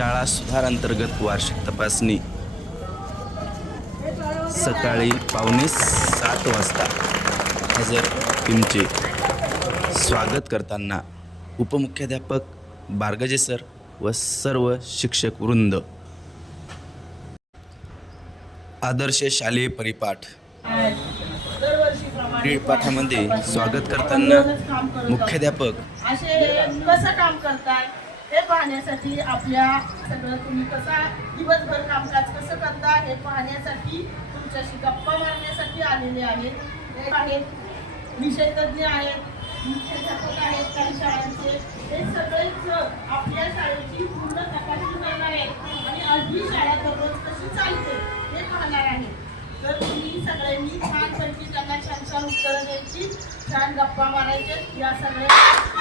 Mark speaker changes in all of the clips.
Speaker 1: शाळा सुधार अंतर्गत वार्षिक तपासणी. सकाळी पावणे सात वाजता हजर टीमचे स्वागत करताना उपमुख्याध्यापक बारगजे सर व सर्व शिक्षक वृंद. आदर्श शालेय परिपाठ. क्रीडपाठामध्ये पाठामध्ये स्वागत करताना मुख्याध्यापक
Speaker 2: कसं काम करताय? हे पाहण्यासाठी आपल्या सगळं तुम्ही कसा दिवसभर कामकाज कसं करता हे पाहण्यासाठी तुमच्याशी गप्पा मारण्यासाठी आलेले आहेत. आहेत विषयतज्ञ आहेत मुख्याध्यापक आहेत काही शाळांचे. हे सगळेच आपल्या शाळेची पूर्ण तपासणी करणार आहेत. आणि अजून शाळा दररोज कशी चालते हे पाहणार आहे. तर तुम्ही सगळ्यांनी छानपैकी त्यांना छान छान उत्तरं द्यायची छान गप्पा मारायचे या सगळ्या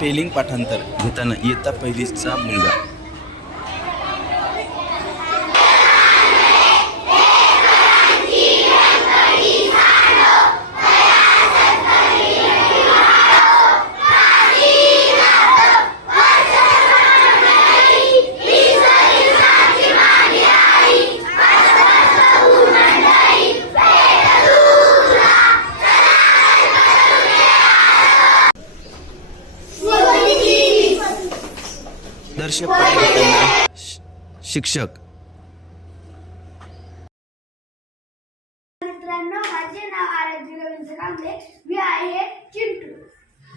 Speaker 1: स्पेलिंग पाठांतर. घेताना इयत्ता पहिलीचा मुलगा. दर्शक शिक्षक.
Speaker 3: मित्रांनो माझे नाव आराध्य रवींद्र कांबळे. मी आहे चिंटू.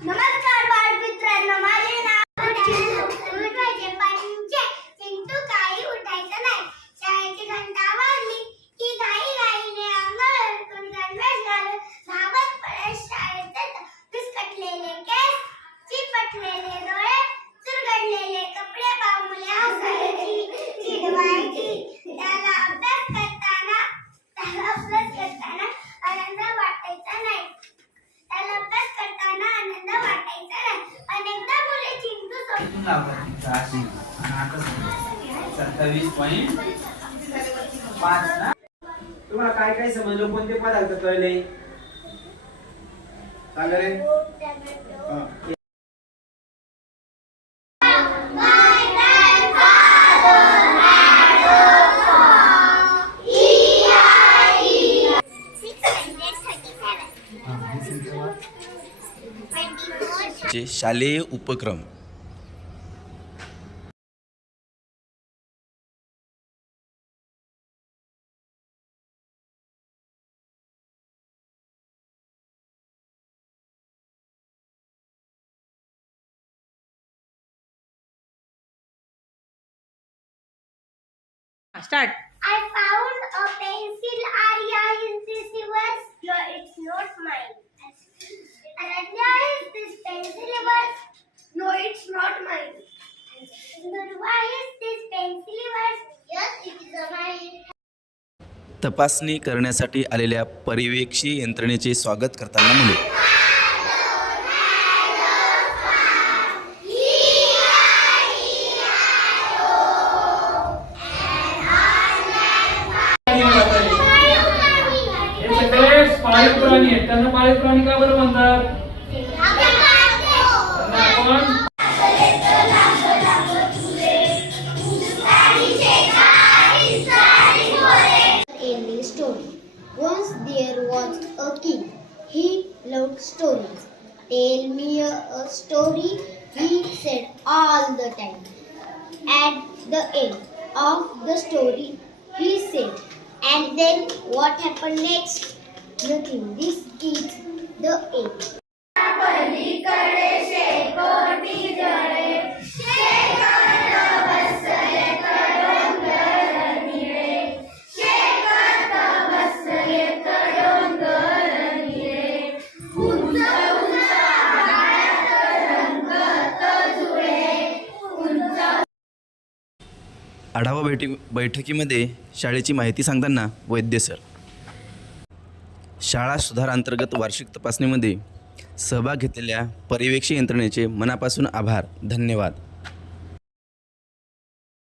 Speaker 3: नमस्कार बालमित्रांनो माझे नाव चिंटू. चिंटू सोबत
Speaker 4: सत्तावीस पॉईंट पाच ना? तुम्हाला काय काय समजलं? कोणते पदार्थ कळले? सांगा रे. हा.
Speaker 1: चे शालेय उपक्रम.
Speaker 2: Start
Speaker 3: I found a pencil Arya is this yours no it's not mine Arya is this pencil yours no it's not mine
Speaker 1: तपासणी करण्यासाठी आलेल्या परिवेक्षी यंत्रणेचे स्वागत करताना मुले.
Speaker 5: पाळीव प्राणी आहेत त्यांना पाळीव प्राणी का बरं म्हणतात Once there was
Speaker 6: a king. He loved stories. Tell me a, a story, he said all the time. At the end of the story, he said, and then what happened next? Nothing. This is the end.
Speaker 1: आढावा बैठी बैठकीमध्ये शाळेची माहिती सांगताना वैद्य sir शाळा सुधार अंतर्गत वार्षिक तपासणीमध्ये सहभाग घेतलेल्या पर्यवेक्षी यंत्रणेचे मनापासून आभार. धन्यवाद.